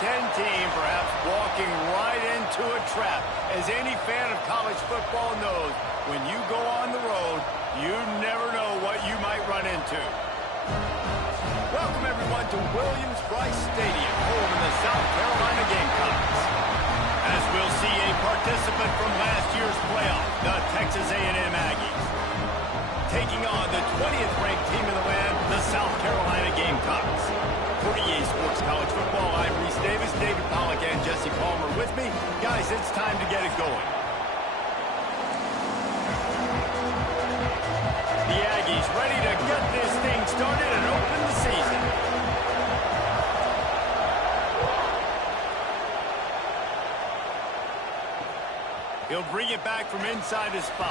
10 team perhaps walking right into a trap. As any fan of college football knows, when you go on the road, you never know what you might run into. Welcome, everyone, to Williams-Brice Stadium, home of the South Carolina Gamecocks. As we'll see a participant from last year's playoff, the Texas A&M Aggies, taking on the 20th ranked team in the land, the South Carolina Gamecocks. For EA Sports College Football, I'm Reese Davis, David Pollack, and Jesse Palmer with me. Guys, it's time to get it going. The Aggies ready to get this thing started and open the season. He'll bring it back from inside his 5.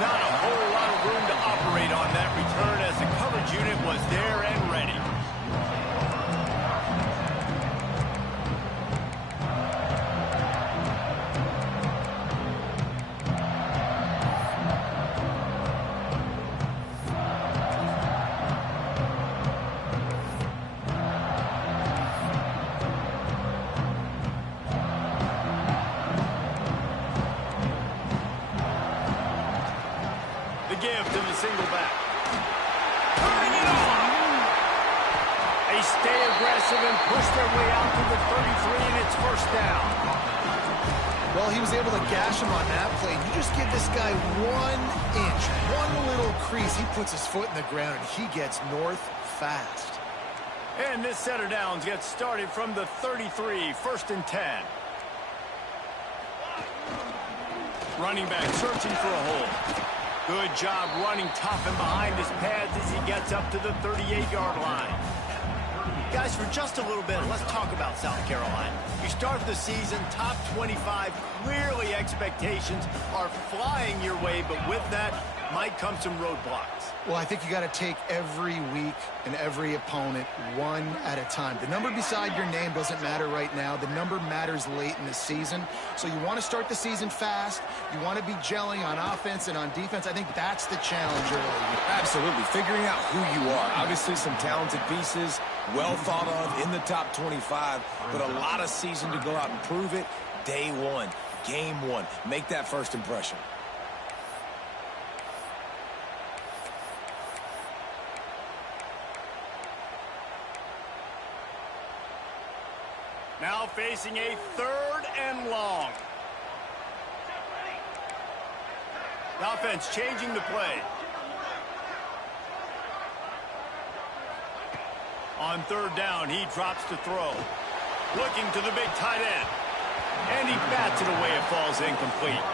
Not a whole lot of room to operate on that return as the coverage unit was there and ready. Give to the single back. Turning it on. They stay aggressive and push their way out to the 33, and it's first down. Well, he was able to gash him on that play. You just give this guy 1 inch, one little crease. He puts his foot in the ground, and he gets north fast. And this set of downs gets started from the 33, 1st and 10. Running back searching for a hole. Good job running tough and behind his pads as he gets up to the 38-yard line. Guys, for just a little bit, let's talk about South Carolina. You start the season top 25. Clearly, expectations are flying your way, but with that might come some roadblocks. Well, I think you got to take every week and every opponent one at a time. The number beside your name doesn't matter right now. The number matters late in the season. So you want to start the season fast. You want to be gelling on offense and on defense. I think that's the challenge early. Absolutely. Figuring out who you are. Obviously, some talented pieces, well thought of in the top 25, but a lot of season to go out and prove it. Day one, game one. Make that first impression. Now facing a 3rd and long. The offense changing the play. On 3rd down, he drops to throw. Looking to the big tight end. And he bats it away. It falls incomplete.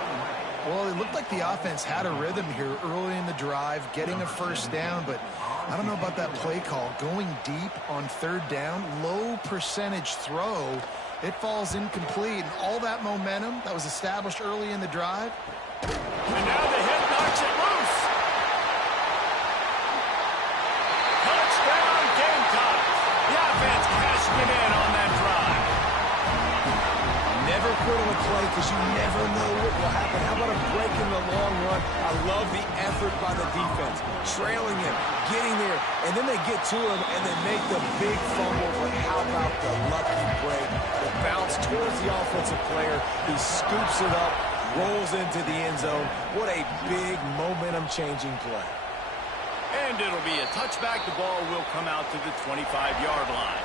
Well, it looked like the offense had a rhythm here early in the drive, getting a first down, but I don't know about that play call. Going deep on 3rd down, low percentage throw, it falls incomplete. And all that momentum that was established early in the drive. And now the hit knocks it loose. Touchdown, Gamecocks. The offense cashing it in on that drive. Never quit on a play because you never know what will happen. How about a break in the long run? I love the effort by the defense. Trailing him, getting there, and then they get to him and they make the big fumble. But how about the lucky break? The bounce towards the offensive player. He scoops it up, rolls into the end zone. What a big momentum-changing play. And it'll be a touchback. The ball will come out to the 25-yard line.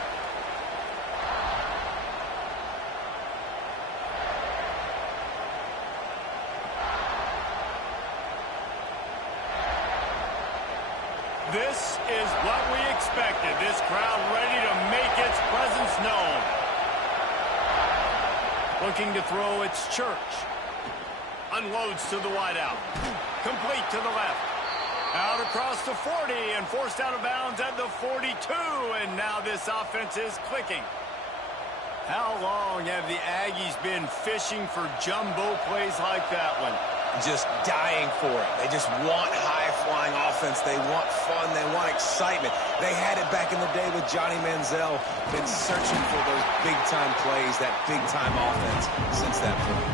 This is what we expected. This crowd ready to make its presence known. Looking to throw, it's Church. Unloads to the wideout. Complete to the left. Out across the 40 and forced out of bounds at the 42. And now this offense is clicking. How long have the Aggies been fishing for jumbo plays like that one? Just dying for it. They just want high-flying offense. They want fun. They want excitement. They had it back in the day with Johnny Manziel. Been searching for those big-time plays, that big-time offense since that point.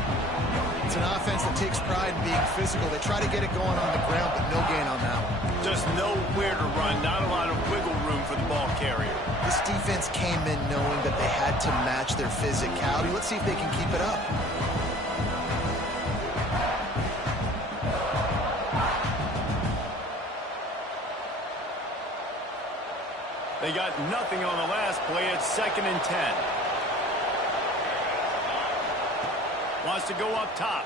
It's an offense that takes pride in being physical. They try to get it going on the ground, but no gain on that one. Just nowhere to run. Not a lot of wiggle room for the ball carrier. This defense came in knowing that they had to match their physicality. Let's see if they can keep it up. They got nothing on the last play. It's 2nd and 10. Wants to go up top.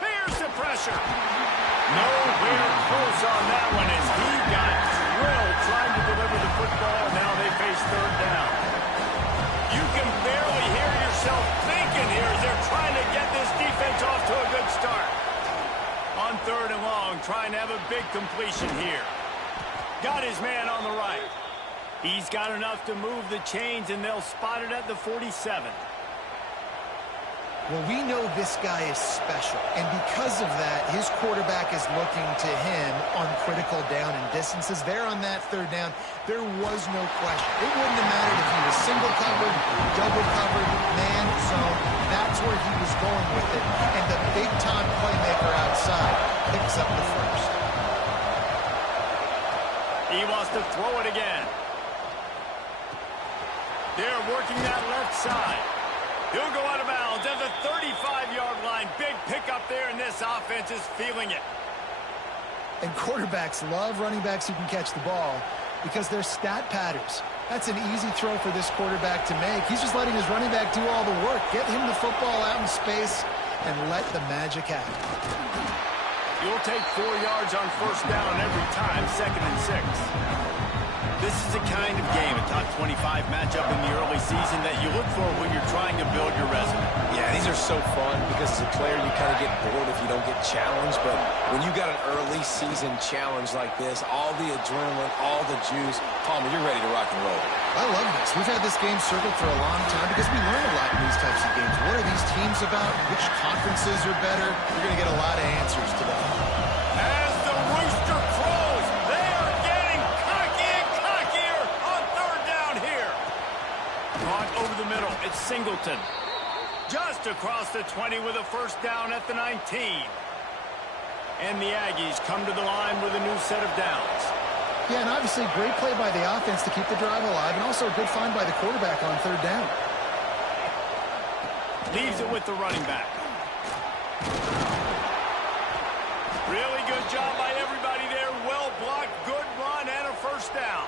Here's the pressure. Nowhere close on that one as he got drilled trying to deliver the football. Now they face 3rd down. You can barely hear yourself thinking here as they're trying to get this defense off to a good start. On 3rd and long, trying to have a big completion here. Got his man on the right. He's got enough to move the chains, and they'll spot it at the 47. Well, we know this guy is special, and because of that, his quarterback is looking to him on critical down and distances. There on that 3rd down, there was no question. It wouldn't have mattered if he was single covered, double covered, man zone. That's where he was going with it, and the big-time playmaker outside picks up the first. He wants to throw it again. They're working that left side. He'll go out of bounds at the 35-yard line. Big pickup there, and this offense is feeling it. And quarterbacks love running backs who can catch the ball because they're stat patterns. That's an easy throw for this quarterback to make. He's just letting his running back do all the work. Get him the football out in space and let the magic happen. You'll take 4 yards on 1st down every time, 2nd and 6. This is the kind of game, a top 25 matchup in the early season that you look for when you're trying to build your resume. Yeah, these are so fun because as a player you kind of get bored if you don't get challenged, but when you got an early season challenge like this, all the adrenaline, all the juice, Palmer, you're ready to rock and roll. I love this. We've had this game circled for a long time because we learn a lot in these types of games. What are these teams about? Which conferences are better? You're going to get a lot of answers today. As the rooster crows, they are getting cocky and cockier on 3rd down here. Caught over the middle. It's Singleton. Just across the 20 with a 1st down at the 19. And the Aggies come to the line with a new set of downs. Yeah, and obviously great play by the offense to keep the drive alive, and also a good find by the quarterback on 3rd down. Leaves it with the running back. Really good job by everybody there. Well blocked, good run, and a 1st down.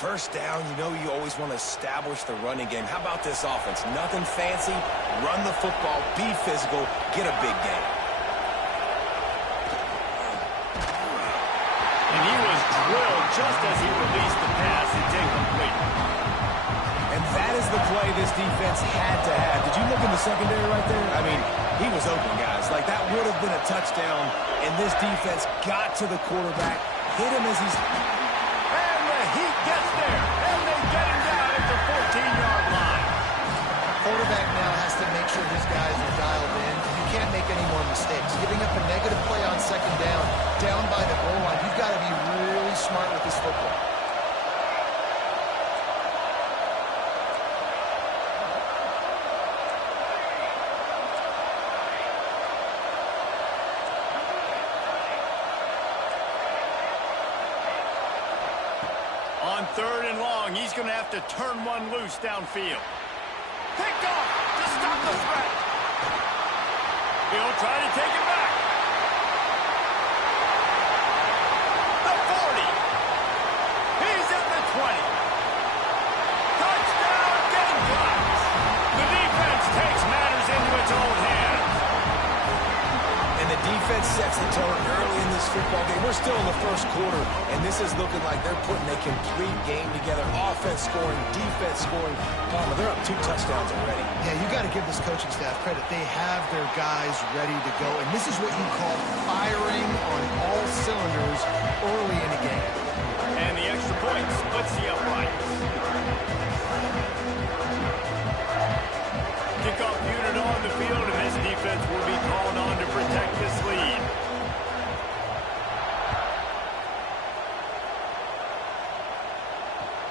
1st down, you know you always want to establish the running game. How about this offense? Nothing fancy. Run the football, be physical, get a big gain. And he was drilled just as he released the pass. It's incomplete. And that is the play this defense had to have. Did you look in the secondary right there? I mean, he was open, guys. Like, that would have been a touchdown, and this defense got to the quarterback, hit him as he's... And the Heat gets there, and they get him down at the 14-yard line. Quarterback now has to make sure his guys are dialed in. You can't make any more mistakes. Giving up a negative play on 2nd down by the goal line, you've got to be really smart with this football. On 3rd and long, he's going to have to turn one loose downfield. Picked off to stop the threat. He'll try to take it back. The 40. He's at the 20. Touchdown, Gamecocks. The defense takes matters into its own hands. And the defense sets the tone early in this football game. We're still in the 1st quarter, and this is looking like they're putting a complete game together. Offense scoring, defense scoring. Palmer, they're up 2 touchdowns already. Yeah, you got to give this coaching staff credit. They have their guys ready to go, and this is what you call firing on all cylinders early in a game. And the extra point splits the uprights. Kickoff unit on the field, and this defense will be called on to protect this lead.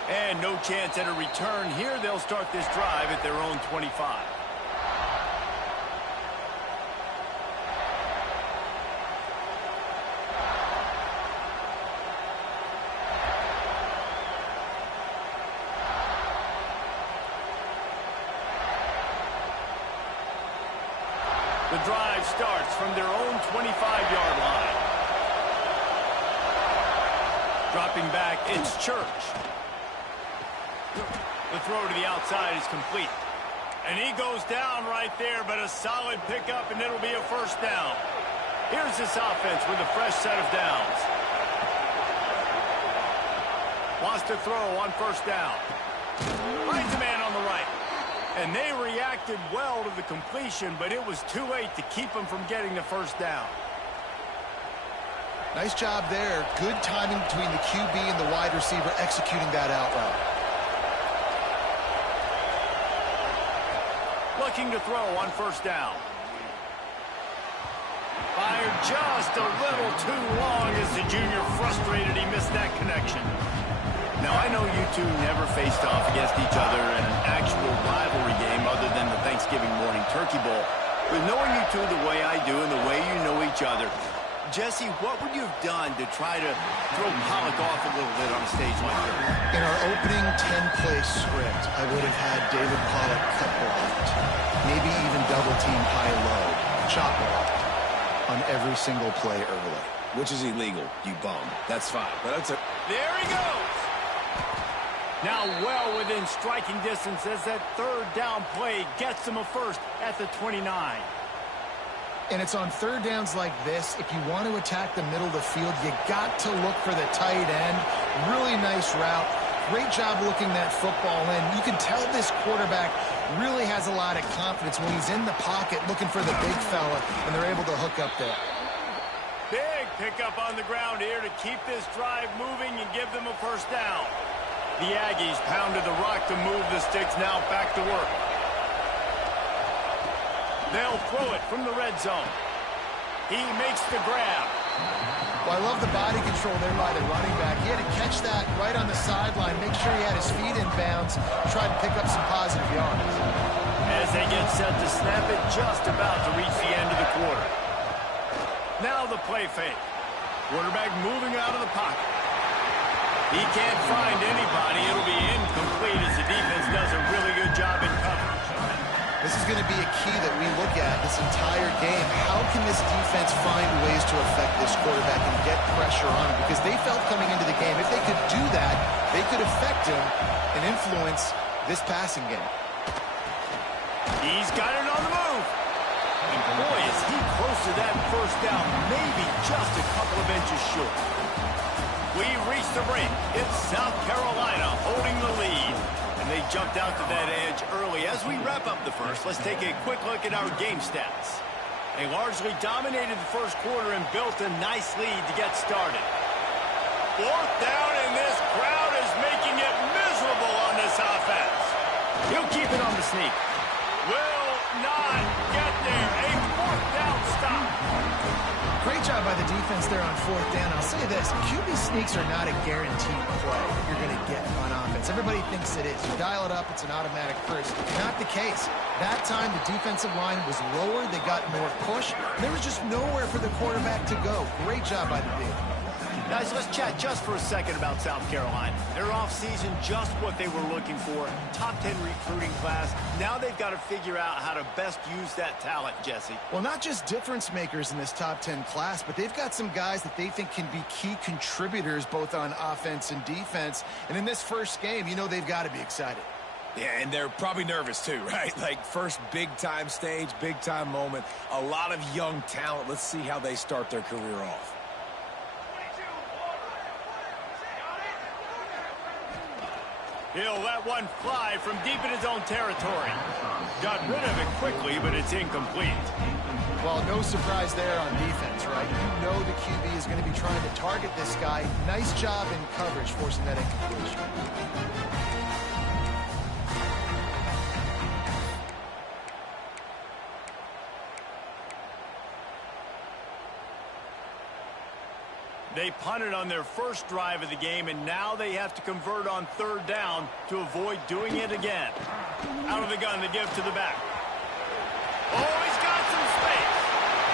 And no chance at a return here. They'll start this drive at their own 25. The drive starts from their own 25-yard line. Dropping back, it's Church. The throw to the outside is complete. And he goes down right there, but a solid pickup, and it'll be a first down. Here's this offense with a fresh set of downs. Wants to throw on first down. Finds a man on the right. And they reacted well to the completion, but it was too late to keep them from getting the first down. Nice job there. Good timing between the QB and the wide receiver executing that out route. Looking to throw on first down. Fired just a little too long as the junior frustrated he missed that connection. Now, I know you two never faced off against each other in an actual rivalry game other than the Thanksgiving morning turkey bowl. But knowing you two the way I do and the way you know each other, Jesse, what would you have done to try to throw Pollock off a little bit on a stage like this? In our opening 10-play script, I would have had David Pollock cut blocked, maybe even double-team high-low, chop blocked on every single play early. Which is illegal, you bum. That's fine. But that's a... There he goes! Now well within striking distance as that third down play gets them a first at the 29. And it's on third downs like this, if you want to attack the middle of the field, you got to look for the tight end. Really nice route. Great job looking that football in. You can tell this quarterback really has a lot of confidence when he's in the pocket looking for the big fella, and they're able to hook up there. Big pickup on the ground here to keep this drive moving and give them a first down. The Aggies pounded the rock to move the sticks, now back to work. They'll throw it from the red zone. He makes the grab. Well, I love the body control there by the running back. He had to catch that right on the sideline, make sure he had his feet in bounds, try to pick up some positive yards. As they get set to snap it, just about to reach the end of the quarter. Now the play fake. Quarterback moving out of the pocket. He can't find anybody. It'll be incomplete as the defense does a really good job in coverage. This is going to be a key that we look at this entire game. How can this defense find ways to affect this quarterback and get pressure on him? Because they felt coming into the game, if they could do that, they could affect him and influence this passing game. He's got it on the move. And boy, is he close to that first down, maybe just a couple of inches short. We reach the break. It's South Carolina holding the lead. And they jumped out to that edge early. As we wrap up the first, let's take a quick look at our game stats. They largely dominated the first quarter and built a nice lead to get started. Fourth down, and this crowd is making it miserable on this offense. He'll keep it on the sneak. Will not get there. A fourth down stop. Great job by the defense there on fourth down. I'll say this, QB sneaks are not a guaranteed play you're going to get on offense. Everybody thinks it is. You dial it up, it's an automatic first. Not the case. That time, the defensive line was lower. They got more push. There was just nowhere for the quarterback to go. Great job by the D. Guys, let's chat just for a second about South Carolina. Their offseason, just what they were looking for. Top 10 recruiting class. Now they've got to figure out how to best use that talent, Jesse. Well, not just difference makers in this top 10 class, but they've got some guys that they think can be key contributors both on offense and defense. And in this first game, you know they've got to be excited. Yeah, and they're probably nervous too, right? Like first big-time stage, big-time moment. A lot of young talent. Let's see how they start their career off. He'll let one fly from deep in his own territory. Got rid of it quickly, but it's incomplete. Well, no surprise there on defense, right? You know the QB is going to be trying to target this guy. Nice job in coverage, forcing that incompletion. They punted on their first drive of the game, and now they have to convert on third down to avoid doing it again. Out of the gun, they give to the back. Oh, he's got some space.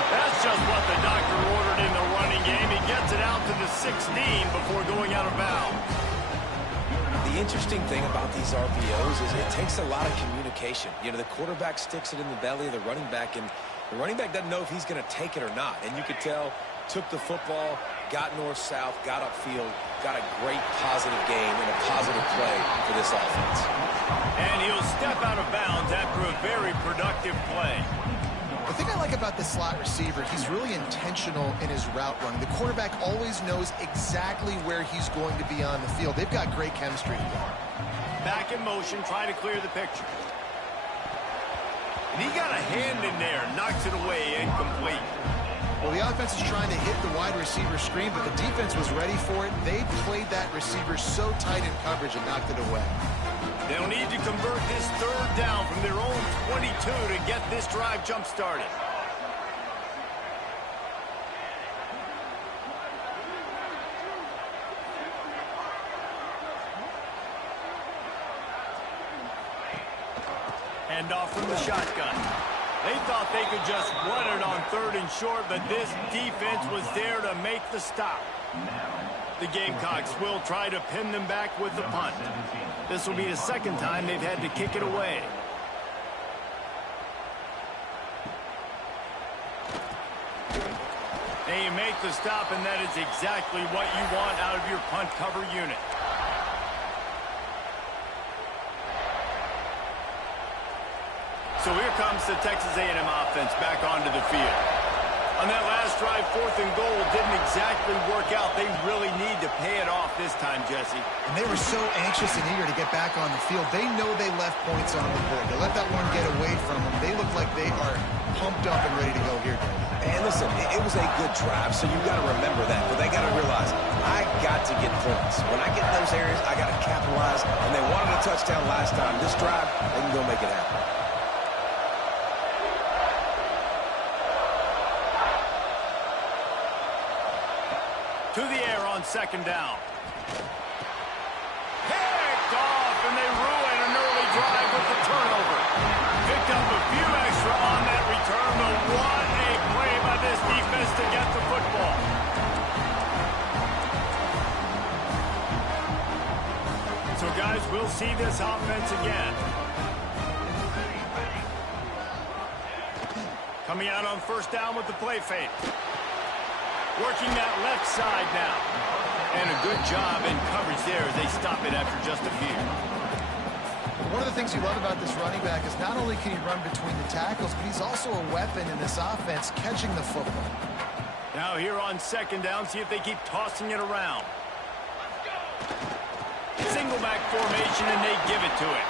That's just what the doctor ordered in the running game. He gets it out to the 16 before going out of bounds. The interesting thing about these RPOs is it takes a lot of communication. You know, the quarterback sticks it in the belly of the running back, and The running back doesn't know if he's going to take it or not. And you could tell, took the football, got north-south, got upfield, got a great positive gain and a positive play for this offense. And he'll step out of bounds after a very productive play. The thing I like about this slot receiver, he's really intentional in his route running. The quarterback always knows exactly where he's going to be on the field. They've got great chemistry together. Back in motion, trying to clear the picture. And he got a hand in there, knocks it away, incomplete. Well, the offense is trying to hit the wide receiver screen, but the defense was ready for it. They played that receiver so tight in coverage and knocked it away. They'll need to convert this third down from their own 22 to get this drive jump-started. Hand off from the shotgun. They thought they could just run it on 3rd and short, but this defense was there to make the stop. The Gamecocks will try to pin them back with the punt. This will be the second time they've had to kick it away. They make the stop, and that is exactly what you want out of your punt cover unit. So here comes the Texas A&M offense back onto the field. On that last drive, 4th and goal didn't exactly work out. They really need to pay it off this time, Jesse. And they were so anxious and eager to get back on the field. They know they left points on the board. They let that one get away from them. They look like they are pumped up and ready to go here, Dave. And listen, it was a good drive, so you got to remember that. But they got to realize, I got to get points. When I get in those areas, I got to capitalize. And they wanted a touchdown last time. This drive, they can go make it happen. To the air on 2nd down. Picked off, and they ruin an early drive with the turnover. Picked up a few extra on that return, but what a play by this defense to get the football. So, guys, we'll see this offense again. Coming out on 1st down with the play fake. Working that left side now. And a good job in coverage there as they stop it after just a few. One of the things you love about this running back is not only can he run between the tackles, but he's also a weapon in this offense, catching the football. Now here on 2nd down, see if they keep tossing it around. Single back formation, and they give it to it.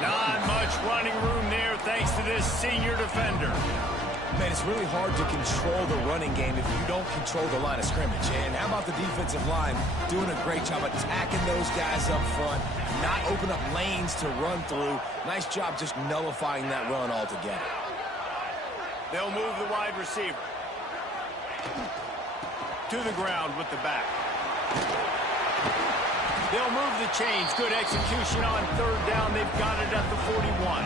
Not much running room there thanks to this senior defender. Man, it's really hard to control the running game if you don't control the line of scrimmage. And how about the defensive line doing a great job attacking those guys up front, not open up lanes to run through. Nice job just nullifying that run altogether. They'll move the wide receiver to the ground with the back. They'll move the chains. Good execution on 3rd down. They've got it at the 41.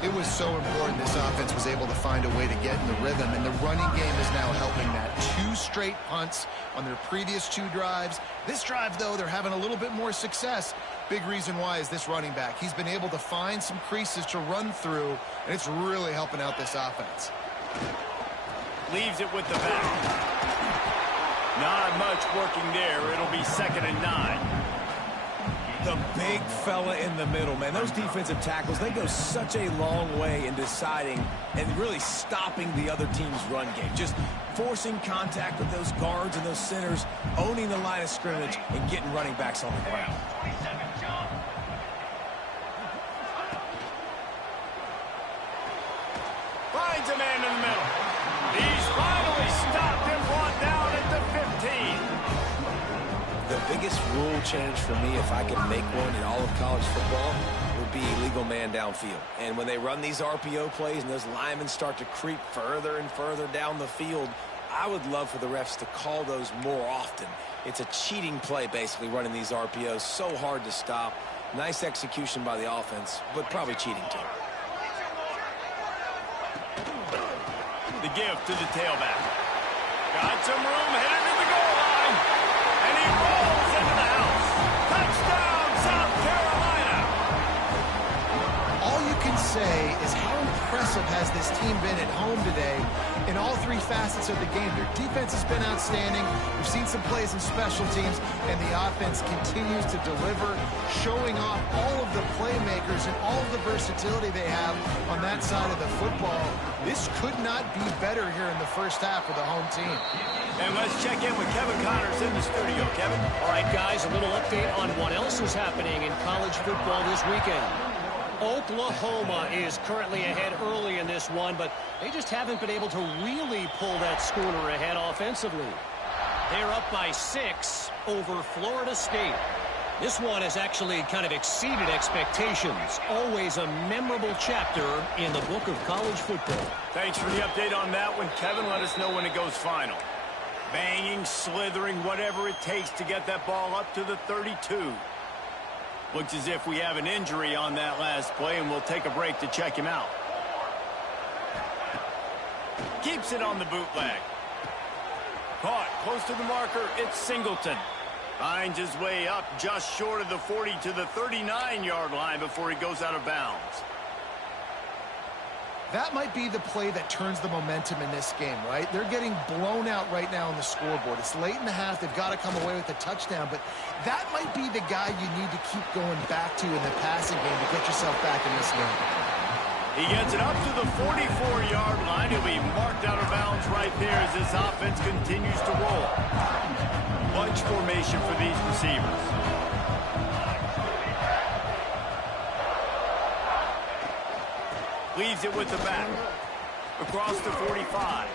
It was so important this offense was able to find a way to get in the rhythm, and the running game is now helping that. 2 straight punts on their previous 2 drives. This drive, though, they're having a little bit more success. Big reason why is this running back. He's been able to find some creases to run through, and it's really helping out this offense. Leaves it with the back. Not much working there. It'll be 2nd and 9. The big fella in the middle, man. Those defensive tackles, they go such a long way in deciding and really stopping the other team's run game. Just forcing contact with those guards and those centers, owning the line of scrimmage, and getting running backs on the ground. Finds a man in the middle. He's finally stopped and brought down at the 15. The biggest rule change for me, if I could make one in all of college football, would be illegal man downfield. And when they run these RPO plays and those linemen start to creep further and further down the field, I would love for the refs to call those more often. It's a cheating play, basically, running these RPOs. So hard to stop. Nice execution by the offense, but probably cheating too. The give to the tailback. Got some room, headed to the goal line. And he rolls into the house. Touchdown, South Carolina. All you can say is how impressive has this team been at home today in all three facets of the game. Their defense has been outstanding. We've seen some plays in special teams, and the offense continues to deliver, showing off all of the playmakers and all of the versatility they have on that side of the football. This could not be better here in the first half with the home team. And let's check in with Kevin Connors in the studio. Kevin? All right, guys, a little update on what else is happening in college football this weekend. Oklahoma is currently ahead early in this one, but they just haven't been able to really pull that schooner ahead offensively. They're up by 6 over Florida State. This one has actually kind of exceeded expectations. Always a memorable chapter in the book of college football. Thanks for the update on that one, Kevin. Let us know when it goes final. Banging, slithering, whatever it takes to get that ball up to the 32. Looks as if we have an injury on that last play, and we'll take a break to check him out. Keeps it on the bootleg. Caught close to the marker. It's Singleton. Finds his way up just short of the 40 to the 39-yard line before he goes out of bounds. That might be the play that turns the momentum in this game, right? They're getting blown out right now on the scoreboard. It's late in the half. They've got to come away with a touchdown, but that might be the guy you need to keep going back to in the passing game to get yourself back in this game. He gets it up to the 44-yard line. He'll be marked out of bounds right there as this offense continues to roll. Bunch formation for these receivers. Leaves it with the back. Across the 45.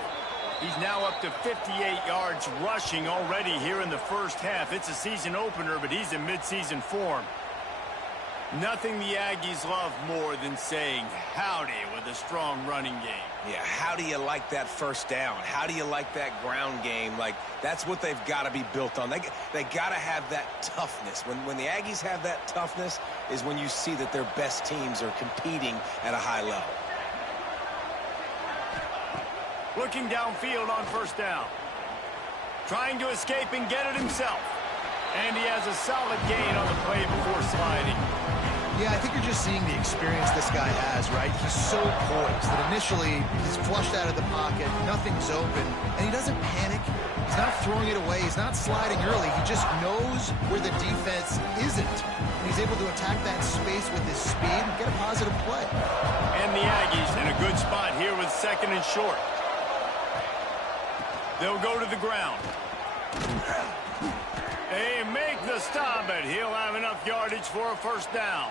He's now up to 58 yards rushing already here in the first half. It's a season opener, but he's in midseason form. Nothing the Aggies love more than saying howdy with a strong running game. Yeah, how do you like that first down? How do you like that ground game? Like, that's what they've got to be built on. They got to have that toughness. When the Aggies have that toughness is when you see that their best teams are competing at a high level. Looking downfield on first down. Trying to escape and get it himself. And he has a solid gain on the play before sliding. Yeah, I think you're just seeing the experience this guy has, right? He's so poised that initially he's flushed out of the pocket, nothing's open, and he doesn't panic. He's not throwing it away. He's not sliding early. He just knows where the defense isn't. And he's able to attack that space with his speed and get a positive play. And the Aggies in a good spot here with second and short. They'll go to the ground. They make the stop, but he'll have enough yardage for a first down.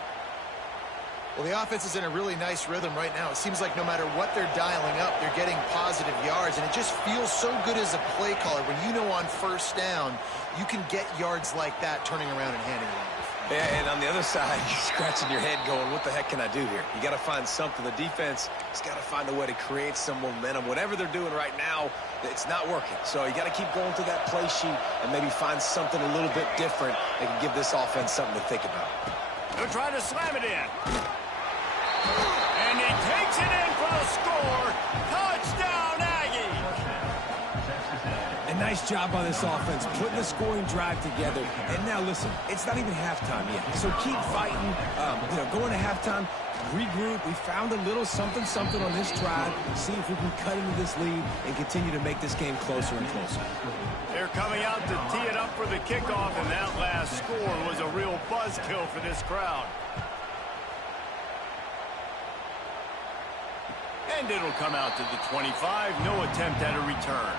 Well, the offense is in a really nice rhythm right now. It seems like no matter what they're dialing up, they're getting positive yards, and it just feels so good as a play caller when you know on first down you can get yards like that turning around and handing it off. Yeah, and on the other side, you're scratching your head going, what the heck can I do here? You got to find something. The defense has got to find a way to create some momentum. Whatever they're doing right now, it's not working. So you got to keep going through that play sheet and maybe find something a little bit different that can give this offense something to think about. They're trying to slam it in. And he takes it in for the score. Touchdown, Aggie. A nice job by this offense, putting the scoring drive together. And now, listen, it's not even halftime yet. So keep fighting, going to halftime, regroup. We found a little something on this drive. See if we can cut into this lead and continue to make this game closer and closer. They're coming out to tee it up for the kickoff, and that last score was a real buzzkill for this crowd. And it'll come out to the 25. No attempt at a return.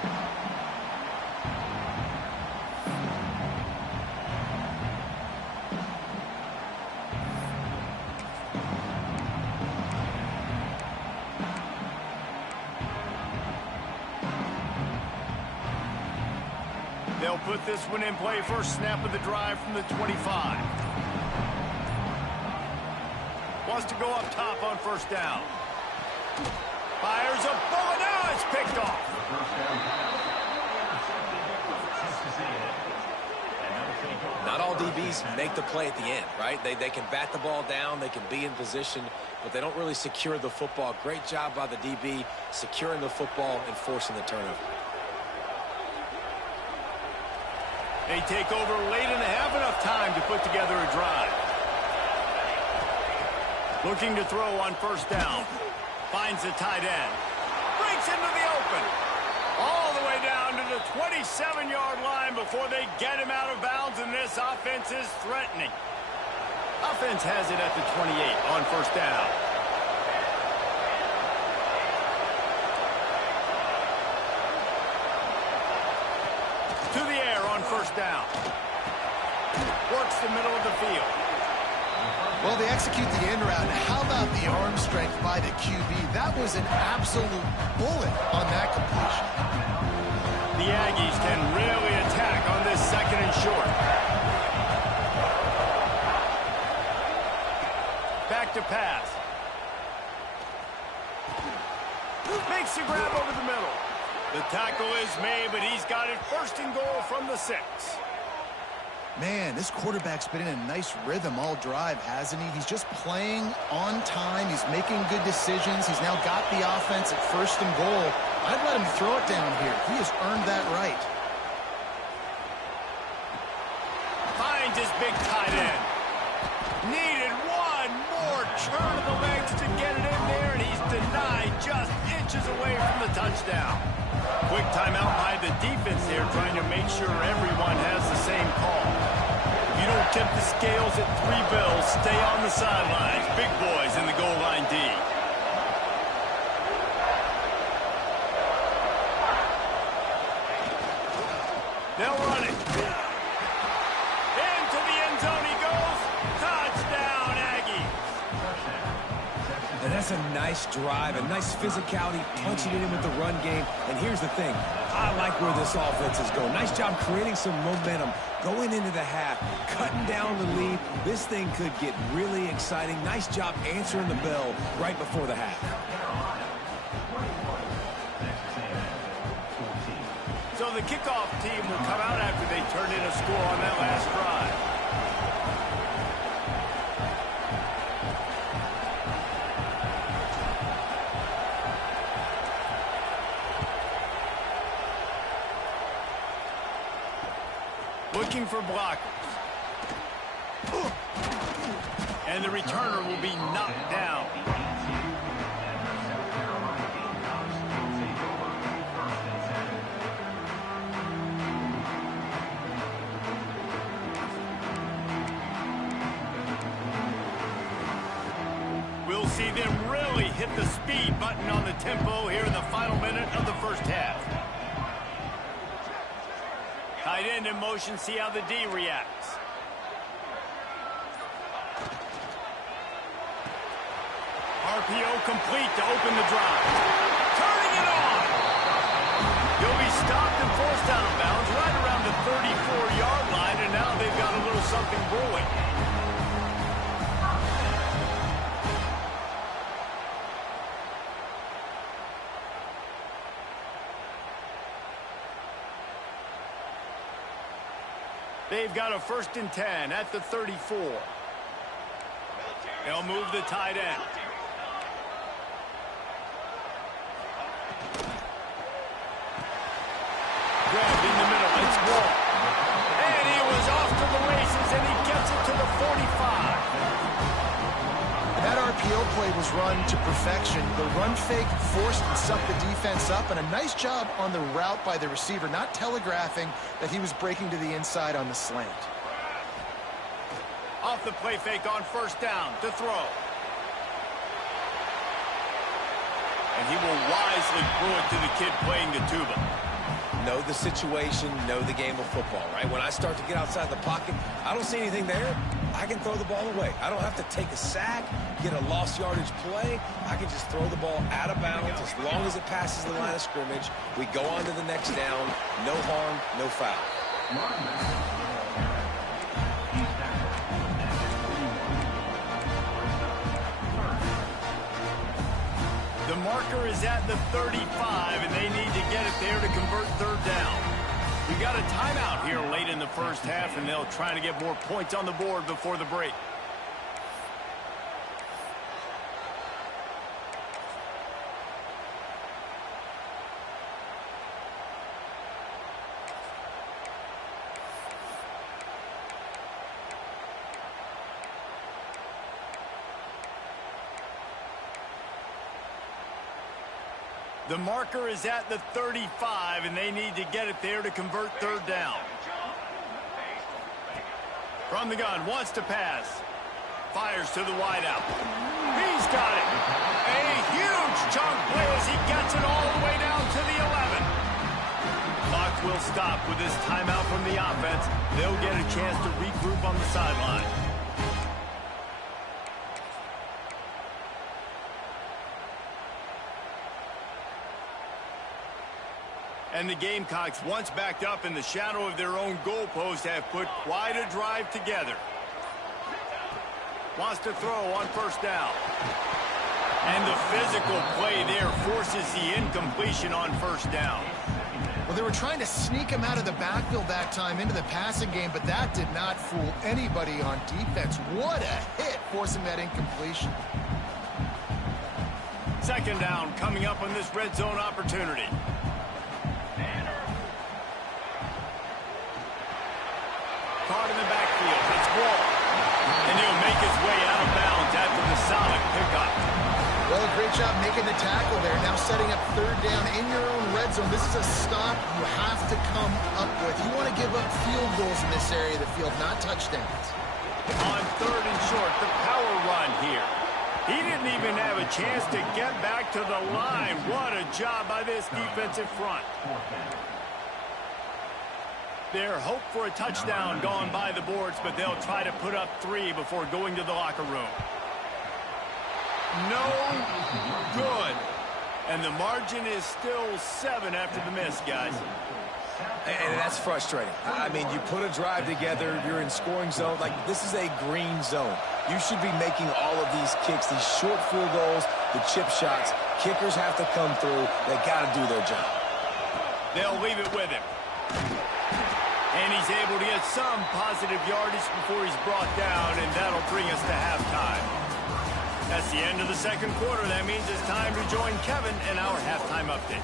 They'll put this one in play. First snap of the drive from the 25. Wants to go up top on first down. Fires a bullet. Now it's picked off. Not all DBs make the play at the end, right? They can bat the ball down, they can be in position, but they don't really secure the football. Great job by the DB securing the football and forcing the turnover. They take over late and have enough time to put together a drive. Looking to throw on first down. Finds the tight end. Breaks into the open. All the way down to the 27-yard line before they get him out of bounds, and this offense is threatening. Offense has it at the 28 on first down. To the air on first down. Works the middle of the field. Well, they execute the end route. How about the arm strength by the QB? That was an absolute bullet on that completion. The Aggies can really attack on this second and short. Back to pass. Makes the grab over the middle. The tackle is made, but he's got it first and goal from the 6. Man, this quarterback's been in a nice rhythm all drive, hasn't he? He's just playing on time. He's making good decisions. He's now got the offense at first and goal. I'd let him throw it down here. He has earned that right. Finds his big tight end. Needed one more turn of the legs to get it in there, and he's denied just inches away from the touchdown. Quick timeout by the defense there, trying to make sure everyone has the same call. If you don't tip the scales at 3 bills, stay on the sidelines. Big boys in the goal line D. They'll run it. Into the end zone he goes. Touchdown, Aggies. And that's a nice drive, a nice physicality, punching it in with the run game. And here's the thing. I like where this offense is going. Nice job creating some momentum, going into the half, cutting down the lead. This thing could get really exciting. Nice job answering the bell right before the half. So the kickoff team will come out after they turn in a score on that last drive. Looking for blockers. And the returner will be knocked down. We'll see them really hit the speed button on the tempo here in the final minute of the first half. Tight end in motion, see how the D reacts. RPO complete to open the drive. Turning it on! He'll be stopped and forced out of bounds right around the 34-yard line, and now they've got a little something brewing. They've got a 1st and 10 at the 34. They'll move the tight end. Grabbed in the middle. It's Wall. And he was off to the races, and he gets it to the 45. That RPO play was run to perfection. The run fake forced and sucked the defense up, and a nice job on the route by the receiver, not telegraphing that he was breaking to the inside on the slant. Off the play fake on first down to throw. And he will wisely throw it to the kid playing the tuba. Know the situation, know the game of football, right? When I start to get outside the pocket, I don't see anything there, I can throw the ball away. I don't have to take a sack, get a lost yardage play. I can just throw the ball out of bounds as long as it passes the line of scrimmage. We go on to the next down. No harm, no foul. The marker is at the 35, and they need to get it there to convert third down. We got a timeout here late in the first half, and they'll try to get more points on the board before the break. The marker is at the 35, and they need to get it there to convert third down. From the gun, wants to pass. Fires to the wideout. He's got it. A huge chunk play as he gets it all the way down to the 11. Clock will stop with this timeout from the offense. They'll get a chance to regroup on the sideline. And the Gamecocks, once backed up in the shadow of their own goalpost, have put quite a drive together. Wants to throw on first down. And the physical play there forces the incompletion on first down. Well, they were trying to sneak him out of the backfield that time into the passing game, but that did not fool anybody on defense. What a hit, forcing that incompletion. Second down coming up on this red zone opportunity. Caught in the backfield. It's Wall. And he'll make his way out of bounds after the solid pickup. Well, great job making the tackle there. Now setting up third down in your own red zone. This is a stop you have to come up with. You want to give up field goals in this area of the field, not touchdowns. On third and short, the power run here. He didn't even have a chance to get back to the line. What a job by this defensive front. Their hope for a touchdown gone by the boards, but they'll try to put up 3 before going to the locker room. No good. And the margin is still 7 after the miss, guys. And that's frustrating. I mean, you put a drive together, you're in scoring zone. Like, this is a green zone. You should be making all of these kicks, these short field goals, the chip shots. Kickers have to come through. They got to do their job. They'll leave it with him. And he's able to get some positive yardage before he's brought down, and that'll bring us to halftime. That's the end of the second quarter. That means it's time to join Kevin in our halftime update.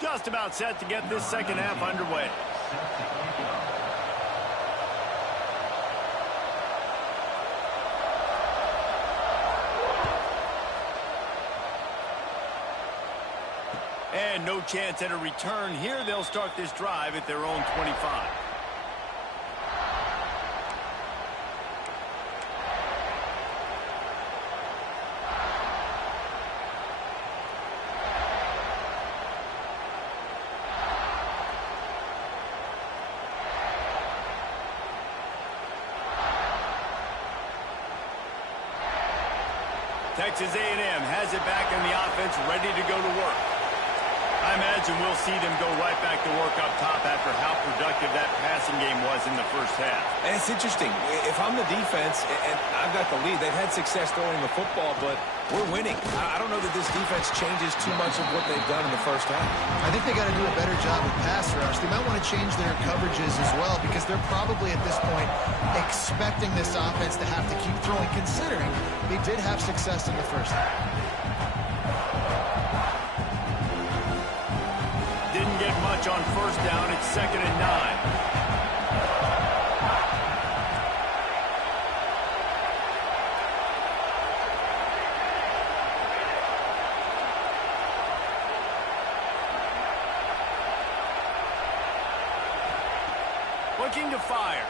Just about set to get this second half underway. And no chance at a return here. They'll start this drive at their own 25. Texas A&M has it back in the offense, ready to go to work. I imagine we'll see them go right back to work up top after how productive that passing game was in the first half. And it's interesting. If I'm the defense and I've got the lead, they've had success throwing the football, but we're winning. I don't know that this defense changes too much of what they've done in the first half. I think they got to do a better job with pass rush. They might want to change their coverages as well, because they're probably at this point expecting this offense to have to keep throwing, considering they did have success in the first half. Didn't get much on first down. It's 2nd and 9. Looking to fire.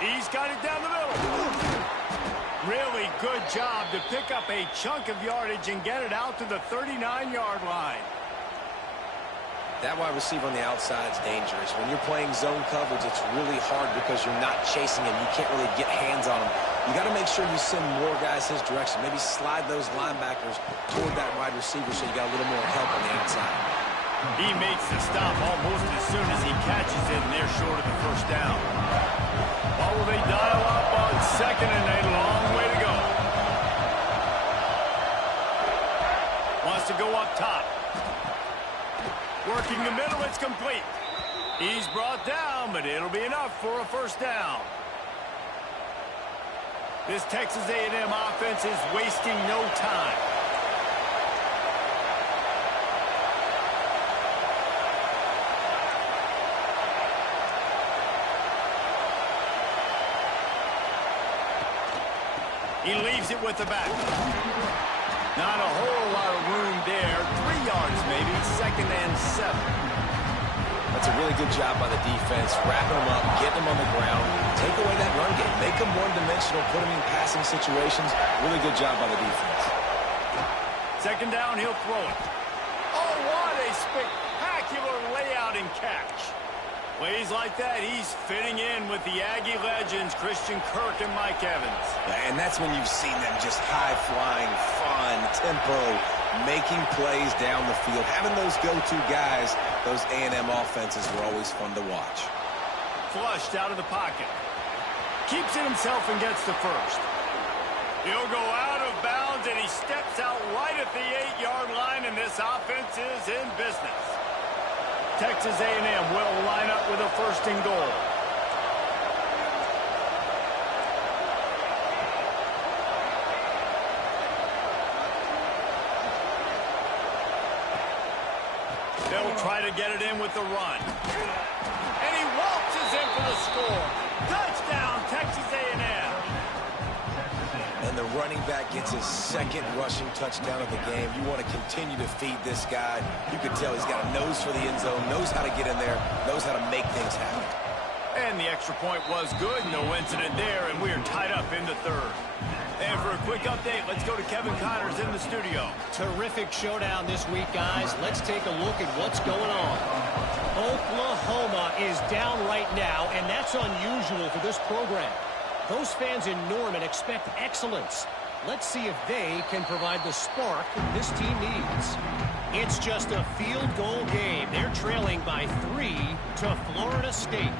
He's got it down the middle. Really good job to pick up a chunk of yardage and get it out to the 39-yard line. That wide receiver on the outside is dangerous. When you're playing zone coverage, it's really hard because you're not chasing him. You can't really get hands on him. You got to make sure you send more guys his direction. Maybe slide those linebackers toward that wide receiver so you got a little more help on the outside. He makes the stop almost as soon as he catches it, and they're short of the first down. Oh, they dial up on 2nd and a long way to go. Wants to go up top. Working the middle, it's complete. He's brought down, but it'll be enough for a first down. This Texas A&M offense is wasting no time. He leaves it with the back. Not a whole lot of room there. 3 yards maybe, 2nd and 7. That's a really good job by the defense, wrapping them up, getting them on the ground, take away that run game, make them one-dimensional, put them in passing situations. Really good job by the defense. 2nd down, he'll throw it. Oh, what a spectacular layout and catch. Plays like that, he's fitting in with the Aggie legends, Christian Kirk and Mike Evans. And that's when you've seen them just high-flying, fun, tempo, making plays down the field. Having those go-to guys, those A&M offenses were always fun to watch. Flushed out of the pocket. Keeps it himself and gets the first. He'll go out of bounds, and he steps out right at the 8-yard line, and this offense is in business. Texas A&M will line up with a 1st and goal. They'll try to get it in with the run. And he waltzes in for the score. Touchdown, Texas A&M. And the running back gets his 2nd rushing touchdown of the game. You want to continue to feed this guy. You can tell he's got a nose for the end zone, knows how to get in there, knows how to make things happen. And the extra point was good. No incident there, and we are tied up in the 3rd. And for a quick update, let's go to Kevin Connors in the studio. Terrific showdown this week, guys. Let's take a look at what's going on. Oklahoma is down right now, and that's unusual for this program. Those fans in Norman expect excellence. Let's see if they can provide the spark this team needs. It's just a field goal game. They're trailing by 3 to Florida State.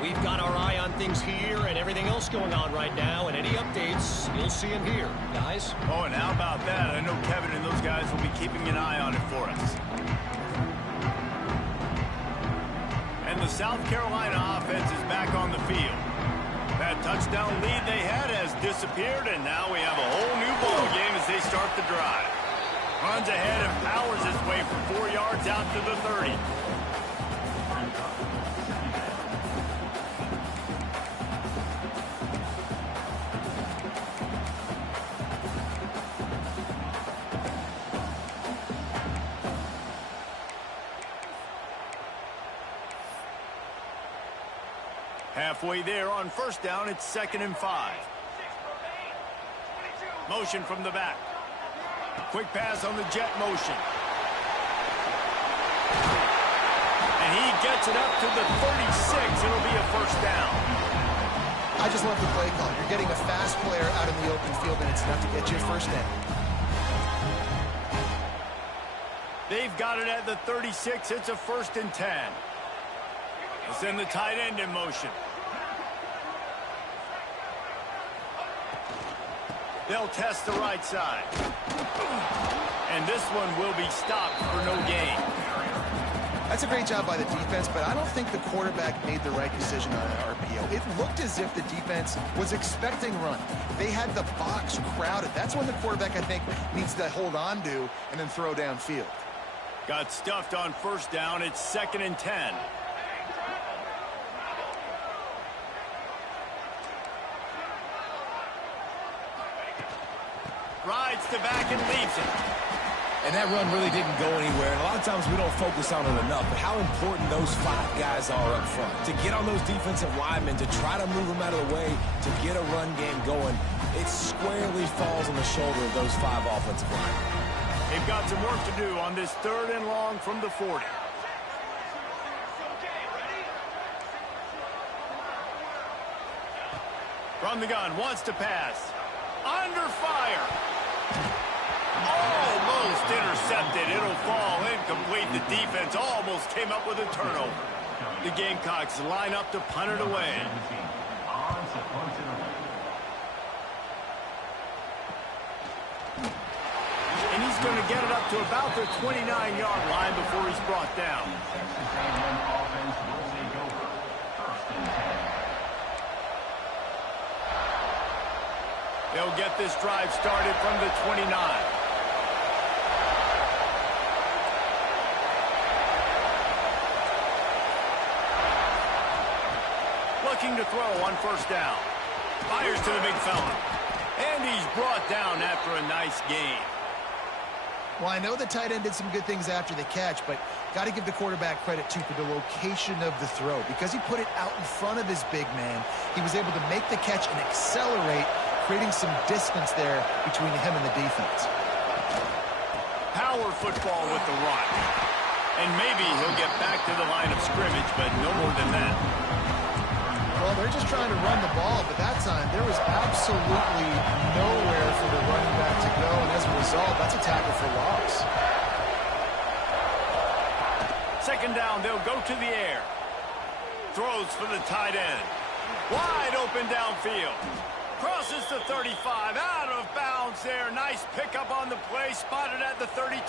We've got our eye on things here and everything else going on right now, and any updates, you'll see them here, guys. Oh, and how about that? I know Kevin and those guys will be keeping an eye on it for us. And the South Carolina offense is back on the field. That touchdown lead they had has disappeared, and now we have a whole new ball game as they start the drive. Runs ahead and powers his way for 4 yards out to the 30. Halfway there on 1st down, it's 2nd and 5. Motion from the back. Quick pass on the jet motion. And he gets it up to the 36. It'll be a 1st down. I just love the play call. You're getting a fast player out in the open field, and it's enough to get you a 1st down. They've got it at the 36. It's a 1st and 10. They'll send the tight end in motion. They'll test the right side. And this one will be stopped for no gain. That's a great job by the defense, but I don't think the quarterback made the right decision on an RPO. It looked as if the defense was expecting run. They had the box crowded. That's when the quarterback, I think, needs to hold on to and then throw downfield. Got stuffed on 1st down. It's 2nd and 10. Rides to back and leaves it. And that run really didn't go anywhere. And a lot of times we don't focus on it enough. But how important those 5 guys are up front. To get on those defensive linemen, to try to move them out of the way, to get a run game going, it squarely falls on the shoulder of those 5 offensive linemen. They've got some work to do on this 3rd and long from the 40. From the gun, wants to pass. Under fire. Almost intercepted. It'll fall incomplete. The defense almost came up with a turnover. The Gamecocks line up to punt it away. And he's going to get it up to about the 29-yard line before he's brought down. They'll get this drive started from the 29. Looking to throw on 1st down. Fires to the big fella. And he's brought down after a nice gain. Well, I know the tight end did some good things after the catch, but got to give the quarterback credit, too, for the location of the throw. Because he put it out in front of his big man, he was able to make the catch and accelerate, creating some distance there between him and the defense. Power football with the rock. And maybe he'll get back to the line of scrimmage, but no more than that. Well, they're just trying to run the ball, but that time there was absolutely nowhere for the running back to go, and as a result, that's a tackle for loss. Second down, they'll go to the air. Throws for the tight end. Wide open downfield. Crosses the 35, out of bounds there. Nice pickup on the play, spotted at the 32.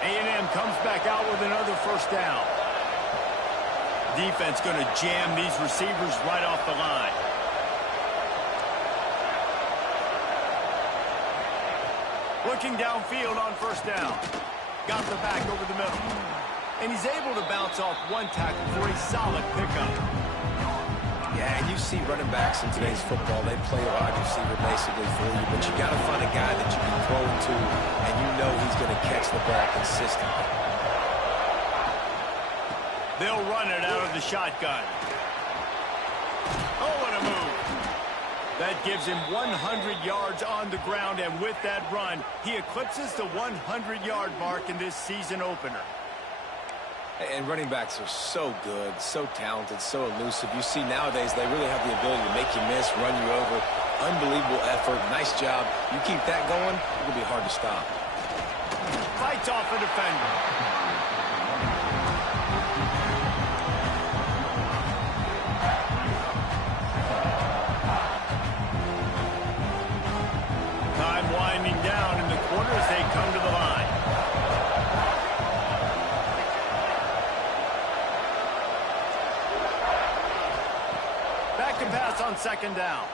A&M comes back out with another first down. Defense going to jam these receivers right off the line. Looking downfield on first down. Got the back over the middle. And he's able to bounce off one tackle for a solid pickup. Yeah, and you see running backs in today's football, they play a wide receiver basically for you, but you got to find a guy that you can throw it to, and you know he's going to catch the ball consistently. They'll run it out of the shotgun. Oh, what a move. That gives him 100 yards on the ground, and with that run, he eclipses the 100-yard mark in this season opener. And running backs are so good, so talented, so elusive. You see nowadays they really have the ability to make you miss, run you over. Unbelievable effort. Nice job. You keep that going, it'll be hard to stop. Fights off a defender. Time winding down in the quarter as they come to the line. Back to pass on second down.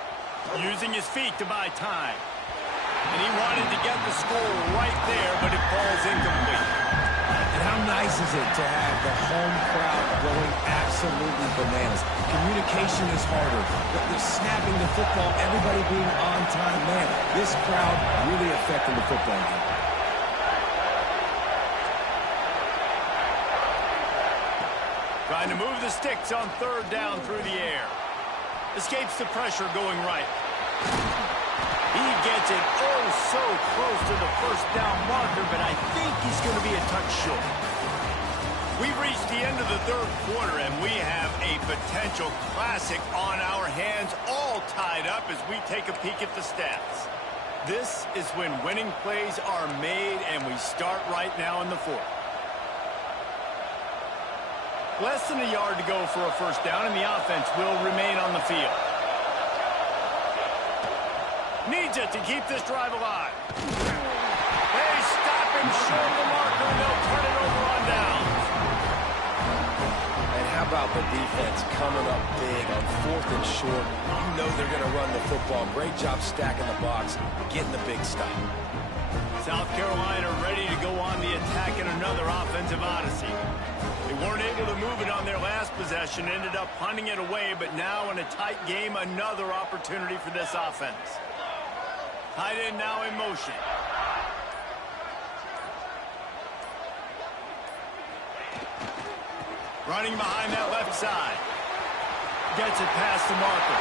Using his feet to buy time. And he wanted to get the score right there, but it falls incomplete. And how nice is it to have the home crowd going absolutely bananas? Communication is harder, but they're snapping the football, everybody being on time. Man, this crowd really affecting the football game. Trying to move the sticks on third down through the air. Escapes the pressure going right. He gets it oh so close to the first down marker, but I think he's going to be a touch short. We've reached the end of the third quarter, and we have a potential classic on our hands, all tied up as we take a peek at the stats. This is when winning plays are made, and we start right now in the fourth. Less than a yard to go for a first down, and the offense will remain on the field. Needs it to keep this drive alive. They stop him short of the marker, and they'll turn it over on downs. And how about the defense coming up big on fourth and short? You know they're going to run the football. Great job stacking the box, getting the big stop. South Carolina ready to go on the attack in another offensive odyssey. They weren't able to move it on their last possession, ended up punting it away, but now in a tight game, another opportunity for this offense. Tight end now in motion. Running behind that left side. Gets it past the marker.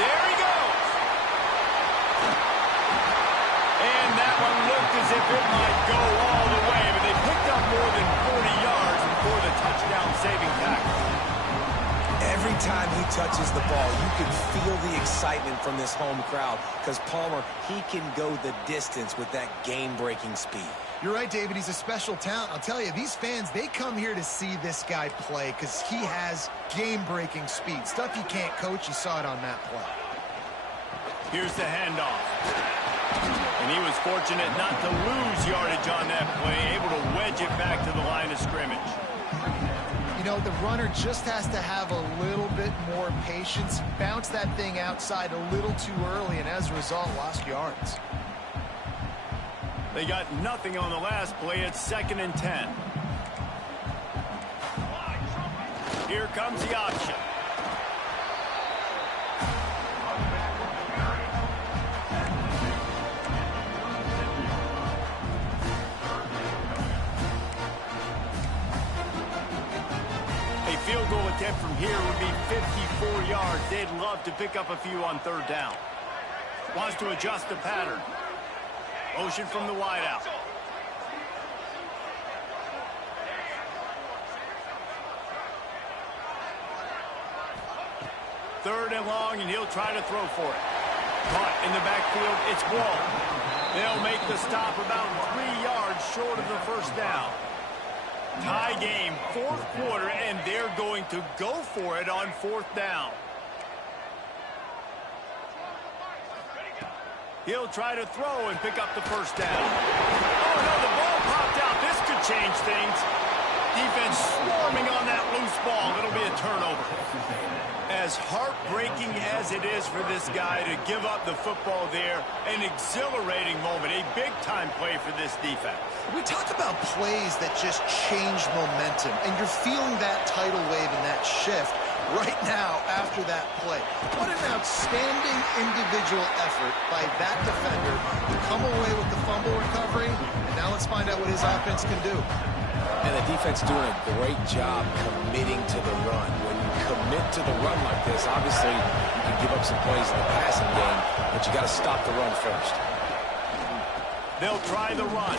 There he goes. And that one looked as if it might go all the way, but they picked up more than 40 yards before the touchdown-saving tackle. Every time he touches the ball, you can feel the excitement from this home crowd because Palmer, he can go the distance with that game-breaking speed. You're right, David. He's a special talent. I'll tell you, these fans, they come here to see this guy play because he has game-breaking speed. Stuff you can't coach. You saw it on that play. Here's the handoff. And he was fortunate not to lose yardage on that play, able to wedge it back to the line of scrimmage. You know, the runner just has to have a little bit more patience, bounce that thing outside a little too early, and as a result, lost yards. They got nothing on the last play. It's 2nd and 10. Here comes the option. here would be 54 yards. They'd love to pick up a few on third down. Wants to adjust the pattern. Motion from the wideout. Third and long, and he'll try to throw for it. Caught in the backfield, it's Wall. They'll make the stop about 3 yards short of the first down. Tie game, fourth quarter, and they're going to go for it on fourth down. He'll try to throw and pick up the first down. Oh, no, the ball popped out. This could change things. Defense swarming on that loose ball. It'll be a turnover. As heartbreaking as it is for this guy to give up the football there, an exhilarating moment, a big-time play for this defense. We talk about plays that just change momentum, and you're feeling that tidal wave and that shift right now after that play. What an outstanding individual effort by that defender to come away with the fumble recovery, and now let's find out what his offense can do. And the defense doing a great job committing to the run. When you commit to the run like this, obviously you can give up some plays in the passing game, but you got to stop the run first. They'll try the run.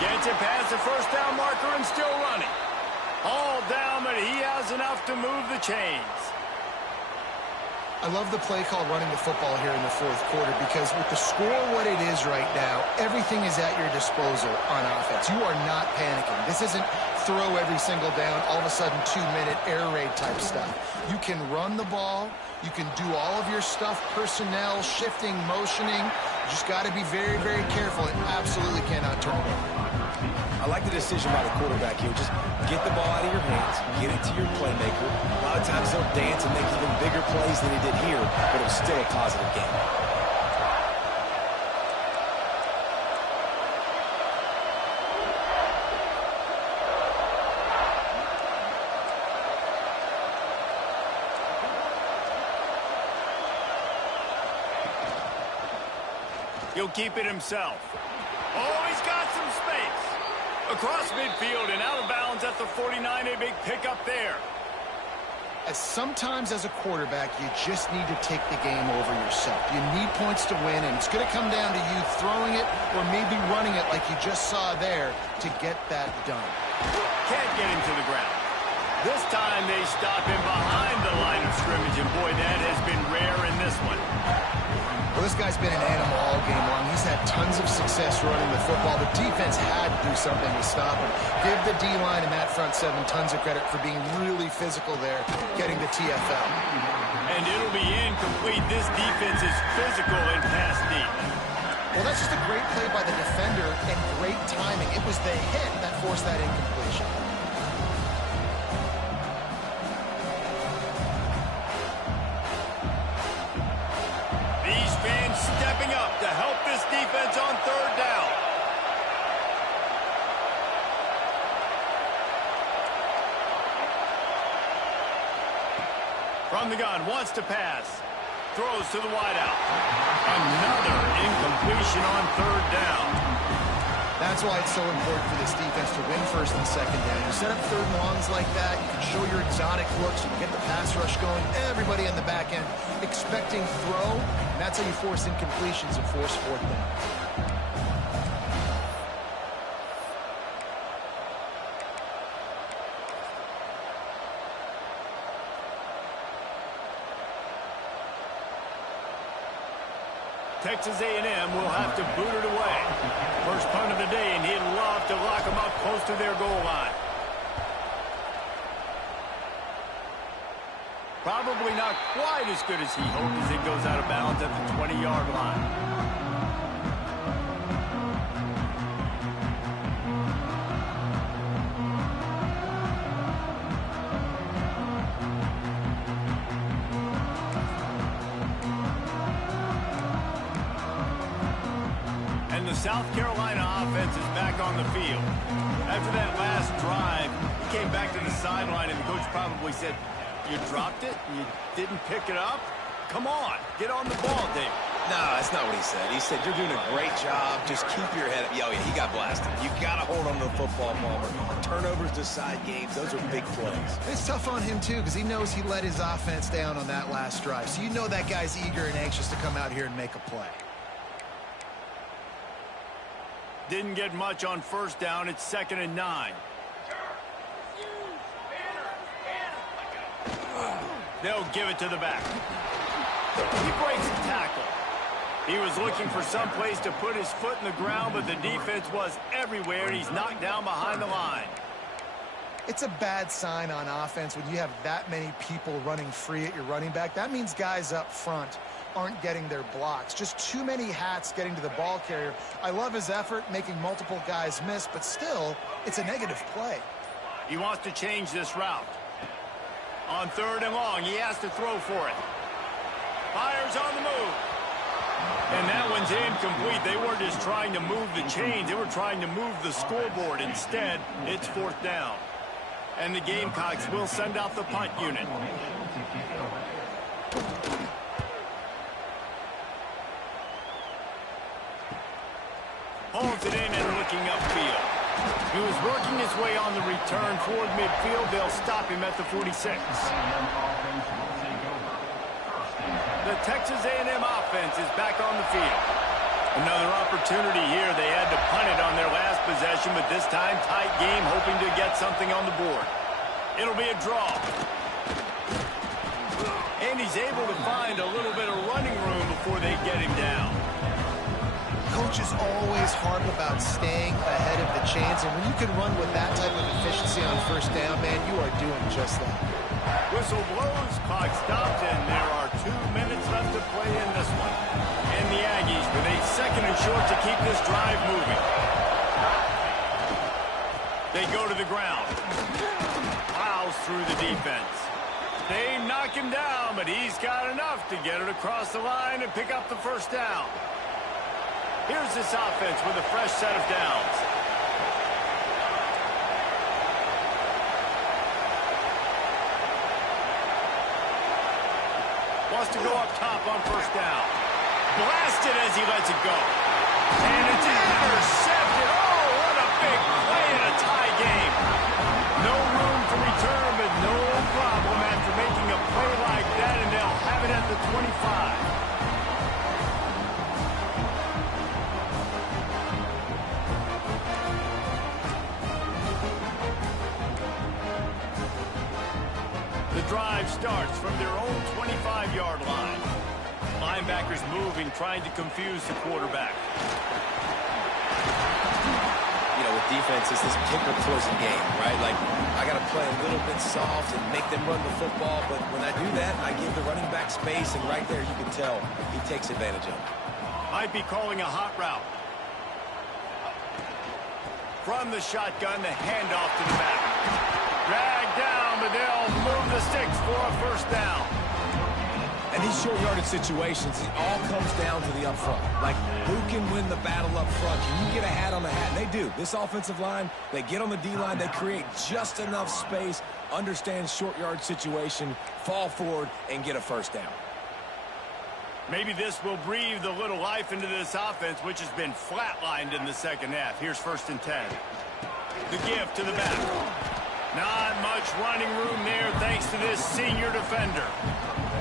Gets it past the first down marker and still running. All down, but he has enough to move the chains. I love the play call running the football here in the fourth quarter because with the score what it is right now, everything is at your disposal on offense. You are not panicking. This isn't throw every single down, all of a sudden 2-minute air raid type stuff. You can run the ball. You can do all of your stuff, personnel, shifting, motioning. You just got to be very, very careful and absolutely cannot turn it over. I like the decision by the quarterback here. Just get the ball out of your hands, get it to your playmaker. A lot of times they'll dance and make even bigger plays than he did here, but it was still a positive game. He'll keep it himself. Oh, he's got some space. Across midfield and out of bounds at the 49, a big pickup there. Sometimes as a quarterback, you just need to take the game over yourself. You need points to win, and it's going to come down to you throwing it or maybe running it like you just saw there to get that done. Can't get him to the ground. This time they stop him behind the line of scrimmage, and boy, that has been rare in this one. Well, this guy's been an animal all game long. He's had tons of success running the football. The defense had to do something to stop him. Give the D-line and that front seven tons of credit for being really physical there, getting the TFL. And it'll be incomplete. This defense is physical and pass deep. Well, that's just a great play by the defender and great timing. It was the hit that forced that incompletion. Stepping up to help this defense on third down. From the gun, wants to pass. Throws to the wideout. Another incompletion on third down. That's why it's so important for this defense to win first and second down. You set up third and longs like that, you can show your exotic looks, you can get the pass rush going, everybody on the back end expecting throw, and that's how you force incompletions and force fourth down. Texas A&M will have to boot it away. First punt of the day, and he'd love to lock them up close to their goal line. Probably not quite as good as he hoped as it goes out of bounds at the 20-yard line. The South Carolina offense is back on the field. After that last drive, he came back to the sideline, and the coach probably said, "You dropped it? You didn't pick it up? Come on, get on the ball, Dave." No, that's not what he said. He said, you're doing a great job. Just keep your head up. Yo, yeah, he got blasted. You got to hold on to the football, Palmer. Turnovers decide games. Those are big plays. It's tough on him, too, because he knows he let his offense down on that last drive. So you know that guy's eager and anxious to come out here and make a play. Didn't get much on first down. It's 2nd and 9. They'll give it to the back. He breaks the tackle. He was looking for some place to put his foot in the ground, but the defense was everywhere, and he's knocked down behind the line. It's a bad sign on offense when you have that many people running free at your running back. That means guys up front aren't getting their blocks. Just too many hats getting to the ball carrier. I love his effort, making multiple guys miss, but still, it's a negative play. He wants to change this route. On 3rd and long, he has to throw for it. Fires on the move. And that one's incomplete. They weren't just trying to move the chains. They were trying to move the scoreboard. Instead, it's 4th down. And the Gamecocks will send out the punt unit. Holds it in and looking upfield. He was working his way on the return toward midfield. They'll stop him at the 46. The Texas A&M offense is back on the field. Another opportunity here. They had to punt it on their last possession, but this time tight game, hoping to get something on the board. It'll be a draw. And he's able to find a little bit of running room before they get him down. Coach is always hard about staying ahead of the chains, and when you can run with that type of efficiency on first down, man, you are doing just that. Whistle blows, clock stopped, and there are 2 minutes left to play in this one. And the Aggies with a 2nd and short to keep this drive moving. They go to the ground. Plows through the defense. They knock him down, but he's got enough to get it across the line and pick up the first down. Here's this offense with a fresh set of downs. Wants to go up top on first down. Blasted as he lets it go. And it's intercepted. Oh, what a big play in a tie game. No room to return, but no problem after making a play like that, and they'll have it at the 25. The drive starts from their own 25-yard line. Linebackers moving, trying to confuse the quarterback. You know, with defense, it's this pick or poison game, right? Like, I got to play a little bit soft and make them run the football, but when I do that, I give the running back space, and right there you can tell he takes advantage of it. Might be calling a hot route. From the shotgun, the handoff to the back. Dragged down, but they'll move the sticks for a first down. And these short yardage situations, it all comes down to the up front. Like, who can win the battle up front? Can you get a hat on the hat? And they do. This offensive line, they get on the D-line, they create just enough space, understand short yard situation, fall forward, and get a first down. Maybe this will breathe a little life into this offense, which has been flatlined in the second half. Here's 1st and 10. The give to the back. Not much running room there thanks to this senior defender.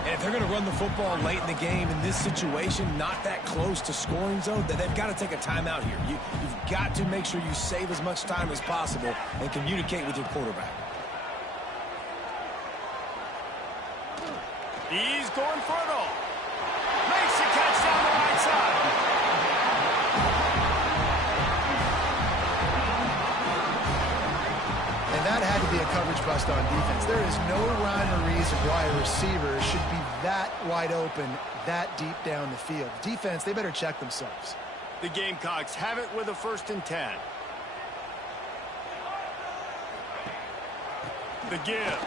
And if they're going to run the football late in the game in this situation, not that close to scoring zone, then they've got to take a timeout here. You've got to make sure you save as much time as possible and communicate with your quarterback. He's going for it all. Makes the catch down the right side. And that had to be a coverage bust on defense. There is no rhyme or reason why a receiver should be that wide open, that deep down the field. Defense, they better check themselves. The Gamecocks have it with a 1st and 10. The give.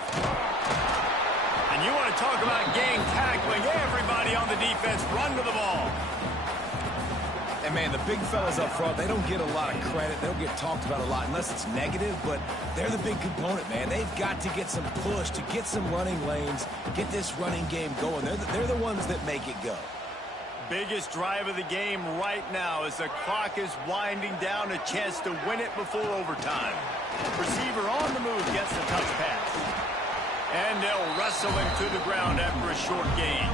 And you want to talk about gang tackling. Everybody on the defense run to the ball. And, man, the big fellas up front, they don't get a lot of credit. They don't get talked about a lot unless it's negative, but they're the big component, man. They've got to get some push, to get some running lanes, get this running game going. They're the ones that make it go. Biggest drive of the game right now as the clock is winding down, a chance to win it before overtime. Receiver on the move gets the touch pass. And they'll wrestle him to the ground after a short gain.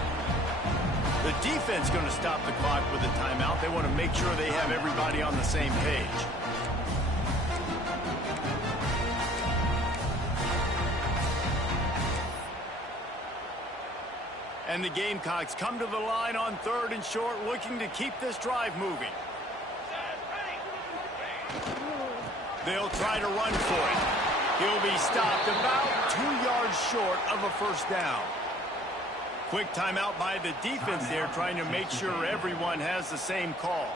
The defense going to stop the clock with a timeout. They want to make sure they have everybody on the same page. And the Gamecocks come to the line on 3rd and short, looking to keep this drive moving. They'll try to run for it. He'll be stopped about 2 yards short of a first down. Quick timeout by the defense there, trying to make sure everyone has the same call.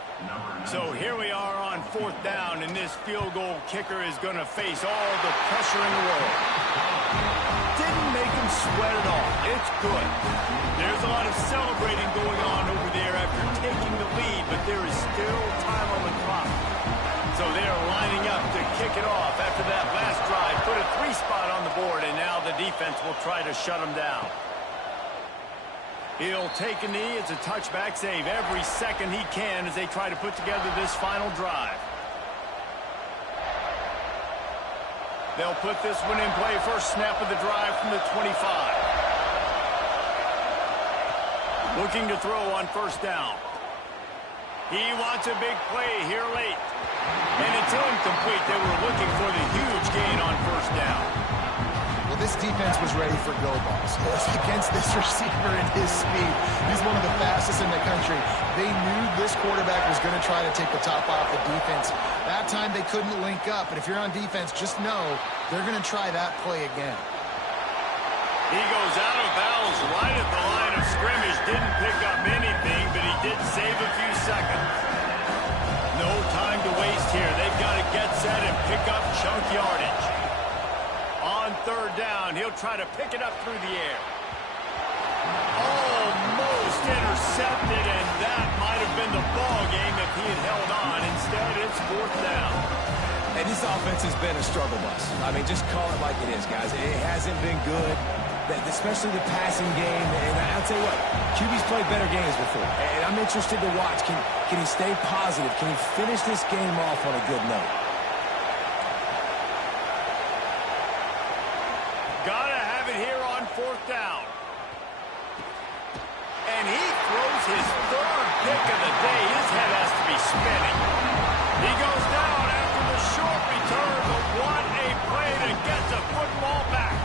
So here we are on 4th down, and this field goal kicker is going to face all the pressure in the world. Didn't make him sweat at all. It's good. There's a lot of celebrating going on over there after taking the lead, but there is still time on the clock. So they're lining up to kick it off after that last drive. Put a 3 spot on the board, and now the defense will try to shut them down. He'll take a knee. It's a touchback, save every second he can as they try to put together this final drive. They'll put this one in play. First snap of the drive from the 25. Looking to throw on first down. He wants a big play here late. And it's incomplete. They were looking for the huge gain on first down. Well, this defense was ready for go balls. Against this receiver and his speed, he's one of the fastest in the country. They knew this quarterback was going to try to take the top off the defense. That time they couldn't link up, and if you're on defense, just know they're going to try that play again. He goes out of bounds right at the line of scrimmage. Didn't pick up anything, but he did save a few seconds. No time to waste here. They've got to get set and pick up chunk yardage. On 3rd down, he'll try to pick it up through the air. Almost intercepted, and that might have been the ball game if he had held on. Instead, it's 4th down. And this offense has been a struggle bus. I mean, just call it like it is, guys. It hasn't been good, especially the passing game. And I'll tell you what, QB's played better games before. And I'm interested to watch. Can he stay positive? Can he finish this game off on a good note? Gotta have it here on 4th down. And he throws his 3rd pick of the day. His head has to be spinning. He goes down after the short return, but what a play to get the football back.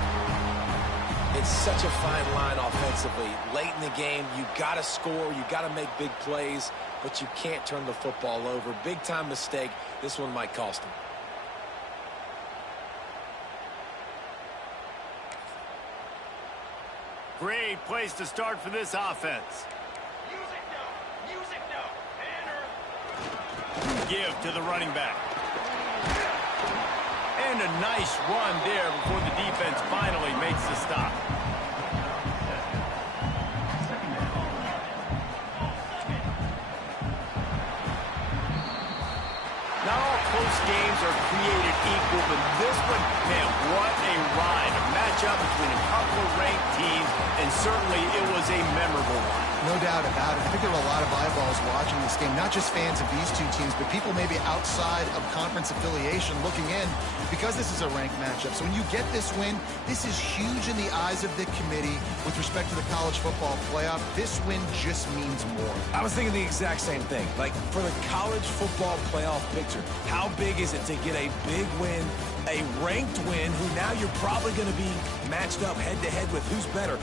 It's such a fine line offensively. Late in the game, you got to score, you got to make big plays, but you can't turn the football over. Big-time mistake. This one might cost him. Great place to start for this offense. Give to the running back. And a nice run there before the defense finally makes the stop. Not all close games are created equal, but this one, man, what a ride. A matchup between a couple of ranked teams, and certainly it was a memorable one. No doubt about it. I think there were a lot of eyeballs watching this game, not just fans of these two teams, but people maybe outside of conference affiliation looking in because this is a ranked matchup. So when you get this win, this is huge in the eyes of the committee with respect to the college football playoff. This win just means more. I was thinking the exact same thing. Like, for the college football playoff picture, how big is it to get a big win, a ranked win, who now you're probably going to be matched up head-to-head with who's better?